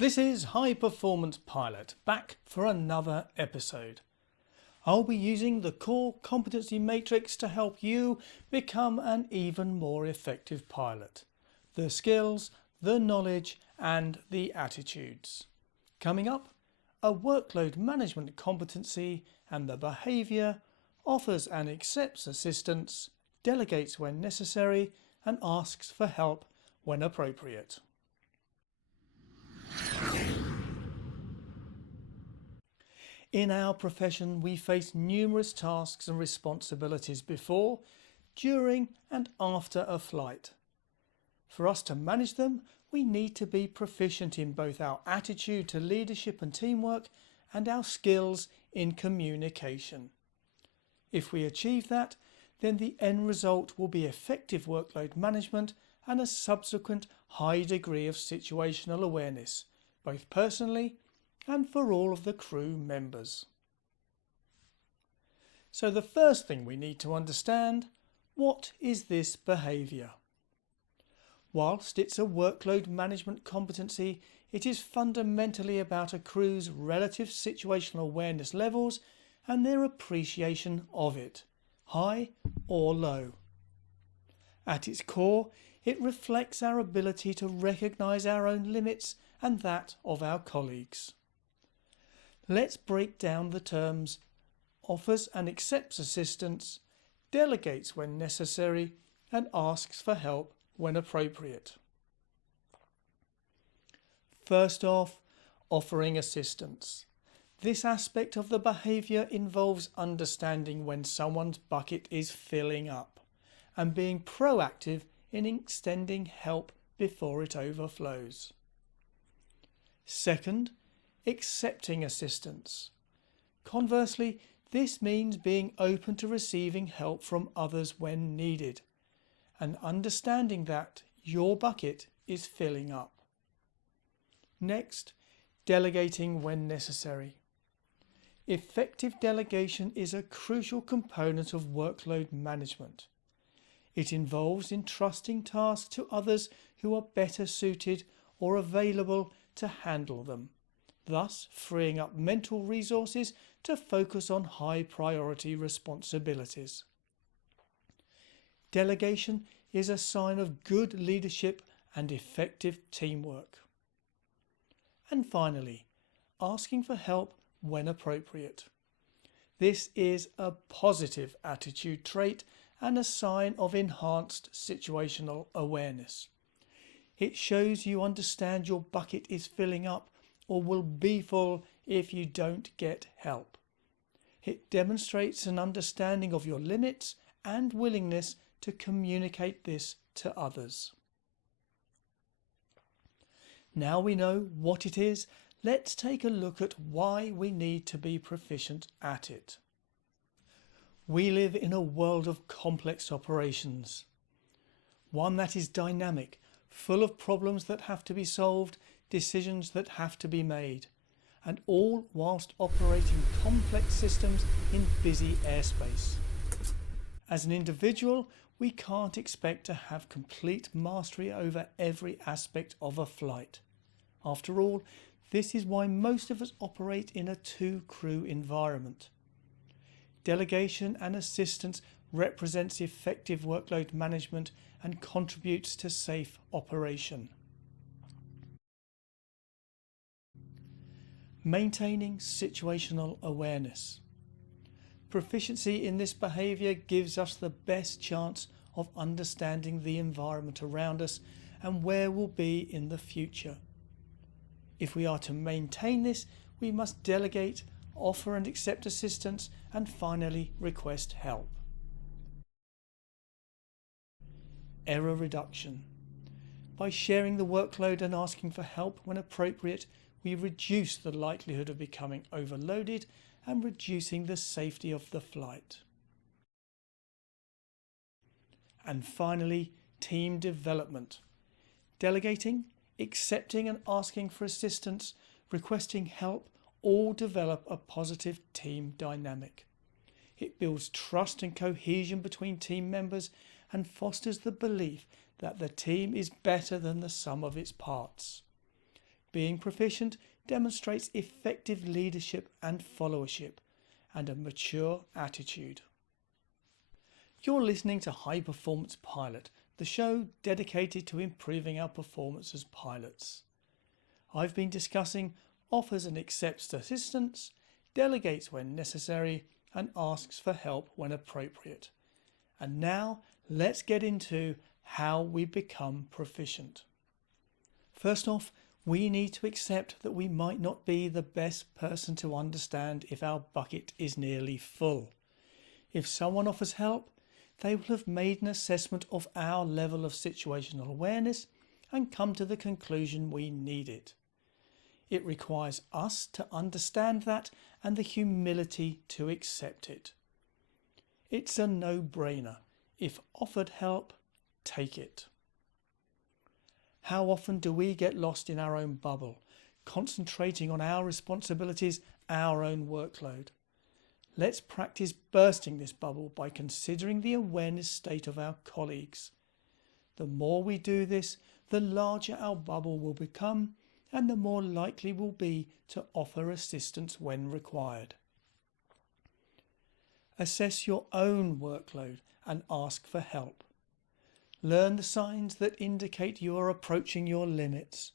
This is High Performance Pilot, back for another episode. I'll be using the core competency matrix to help you become an even more effective pilot. The skills, the knowledge and the attitudes. Coming up, a workload management competency and the behaviour, offers and accepts assistance, delegates when necessary and asks for help when appropriate. In our profession, we face numerous tasks and responsibilities before, during and after a flight. For us to manage them, we need to be proficient in both our attitude to leadership and teamwork and our skills in communication. If we achieve that, then the end result will be effective workload management and a subsequent high degree of situational awareness, both personally and for all of the crew members. So the first thing we need to understand, what is this behaviour? Whilst it's a workload management competency, it is fundamentally about a crew's relative situational awareness levels and their appreciation of it, high or low. At its core, it reflects our ability to recognise our own limits and that of our colleagues. Let's break down the terms offers and accepts assistance, delegates when necessary and asks for help when appropriate. First off, offering assistance. This aspect of the behaviour involves understanding when someone's bucket is filling up and being proactive in extending help before it overflows. Second, accepting assistance. Conversely, this means being open to receiving help from others when needed and understanding that your bucket is filling up. Next, delegating when necessary. Effective delegation is a crucial component of workload management. It involves entrusting tasks to others who are better suited or available to handle them, thus freeing up mental resources to focus on high priority responsibilities. Delegation is a sign of good leadership and effective teamwork. And finally, asking for help when appropriate. This is a positive attitude trait and a sign of enhanced situational awareness. It shows you understand your bucket is filling up or will be full if you don't get help. It demonstrates an understanding of your limits and willingness to communicate this to others. Now we know what it is, let's take a look at why we need to be proficient at it. We live in a world of complex operations, one that is dynamic, full of problems that have to be solved, decisions that have to be made, and all whilst operating complex systems in busy airspace. As an individual, we can't expect to have complete mastery over every aspect of a flight. After all, this is why most of us operate in a two-crew environment. Delegation and assistance represents effective workload management and contributes to safe operation. Maintaining situational awareness. Proficiency in this behaviour gives us the best chance of understanding the environment around us and where we'll be in the future. If we are to maintain this, we must delegate, offer and accept assistance, and finally request help. Error reduction. By sharing the workload and asking for help when appropriate, we reduce the likelihood of becoming overloaded and reducing the safety of the flight. And finally, team development. Delegating, accepting and asking for assistance, requesting help, all develop a positive team dynamic. It builds trust and cohesion between team members and fosters the belief that the team is better than the sum of its parts. being proficient demonstrates effective leadership and followership and a mature attitude. You're listening to High Performance Pilot, the show dedicated to improving our performance as pilots. I've been discussing offers and accepts assistance, delegates when necessary, and asks for help when appropriate. And now let's get into how we become proficient. First off, we need to accept that we might not be the best person to understand if our bucket is nearly full. If someone offers help, they will have made an assessment of our level of situational awareness and come to the conclusion we need it. It requires us to understand that and the humility to accept it. It's a no-brainer. If offered help, take it. How often do we get lost in our own bubble, concentrating on our responsibilities, our own workload? Let's practice bursting this bubble by considering the awareness state of our colleagues. The more we do this, the larger our bubble will become and the more likely we'll be to offer assistance when required. Assess your own workload and ask for help. Learn the signs that indicate you are approaching your limits.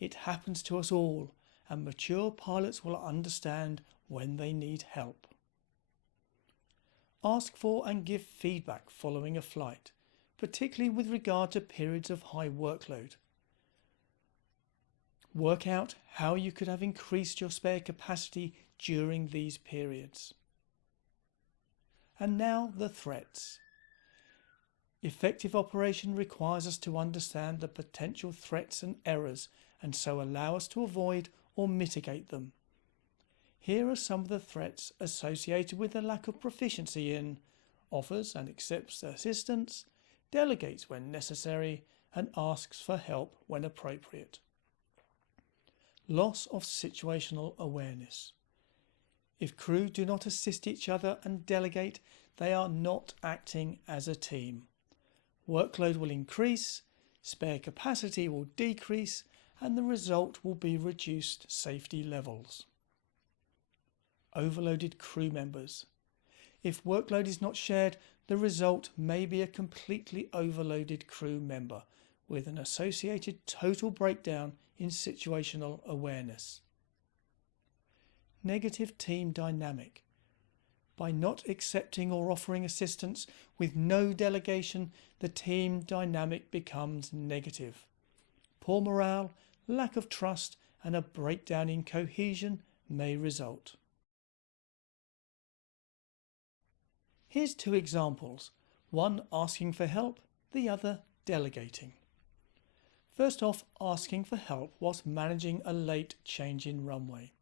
It happens to us all, and mature pilots will understand when they need help. Ask for and give feedback following a flight, particularly with regard to periods of high workload. Work out how you could have increased your spare capacity during these periods. And now the threats. Effective operation requires us to understand the potential threats and errors and so allow us to avoid or mitigate them. Here are some of the threats associated with a lack of proficiency in offers and accepts assistance, delegates when necessary, and asks for help when appropriate. Loss of situational awareness. If crew do not assist each other and delegate, they are not acting as a team. Workload will increase, spare capacity will decrease, and the result will be reduced safety levels. Overloaded crew members. If workload is not shared, the result may be a completely overloaded crew member with an associated total breakdown in situational awareness. Negative team dynamic. By not accepting or offering assistance with no delegation, the team dynamic becomes negative. Poor morale, lack of trust, and a breakdown in cohesion may result. Here's two examples, one asking for help, the other delegating. First off, asking for help whilst managing a late change in runway.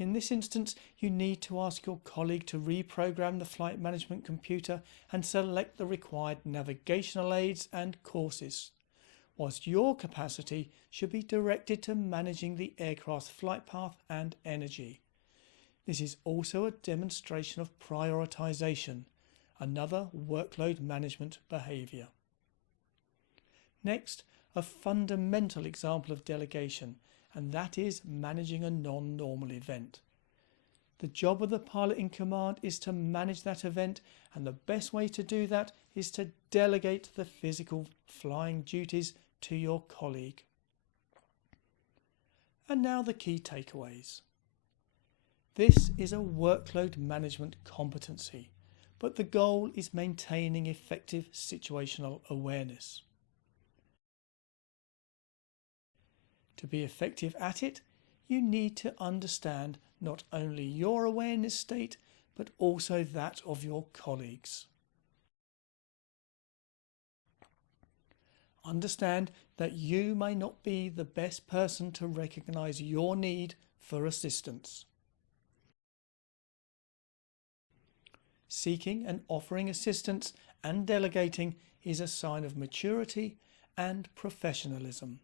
In this instance, you need to ask your colleague to reprogram the flight management computer and select the required navigational aids and courses, whilst your capacity should be directed to managing the aircraft's flight path and energy. This is also a demonstration of prioritization, another workload management behaviour. Next, a fundamental example of delegation, and that is managing a non-normal event. The job of the pilot in command is to manage that event, and the best way to do that is to delegate the physical flying duties to your colleague. And now the key takeaways. This is a workload management competency, but the goal is maintaining effective situational awareness. To be effective at it, you need to understand not only your awareness state, but also that of your colleagues. Understand that you may not be the best person to recognise your need for assistance. Seeking and offering assistance and delegating is a sign of maturity and professionalism.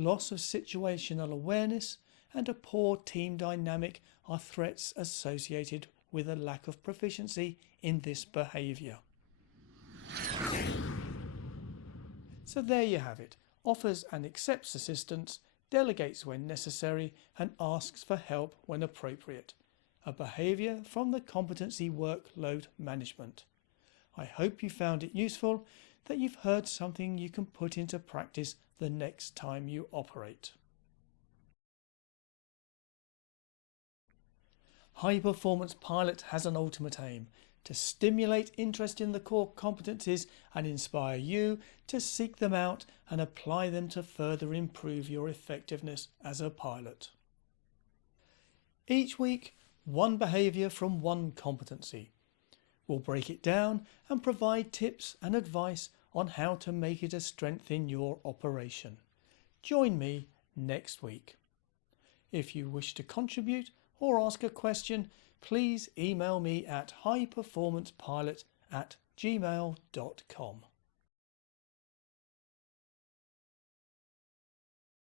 Loss of situational awareness and a poor team dynamic are threats associated with a lack of proficiency in this behaviour. So there you have it. Offers and accepts assistance, delegates when necessary, and asks for help when appropriate. A behaviour from the competency Workload Management. I hope you found it useful, that you've heard something you can put into practice the next time you operate. High Performance Pilot has an ultimate aim: to stimulate interest in the core competencies and inspire you to seek them out and apply them to further improve your effectiveness as a pilot. Each week, one behaviour from one competency. We'll break it down and provide tips and advice on how to make it a strength in your operation. Join me next week. If you wish to contribute or ask a question, please email me at highperformancepilot@gmail.com.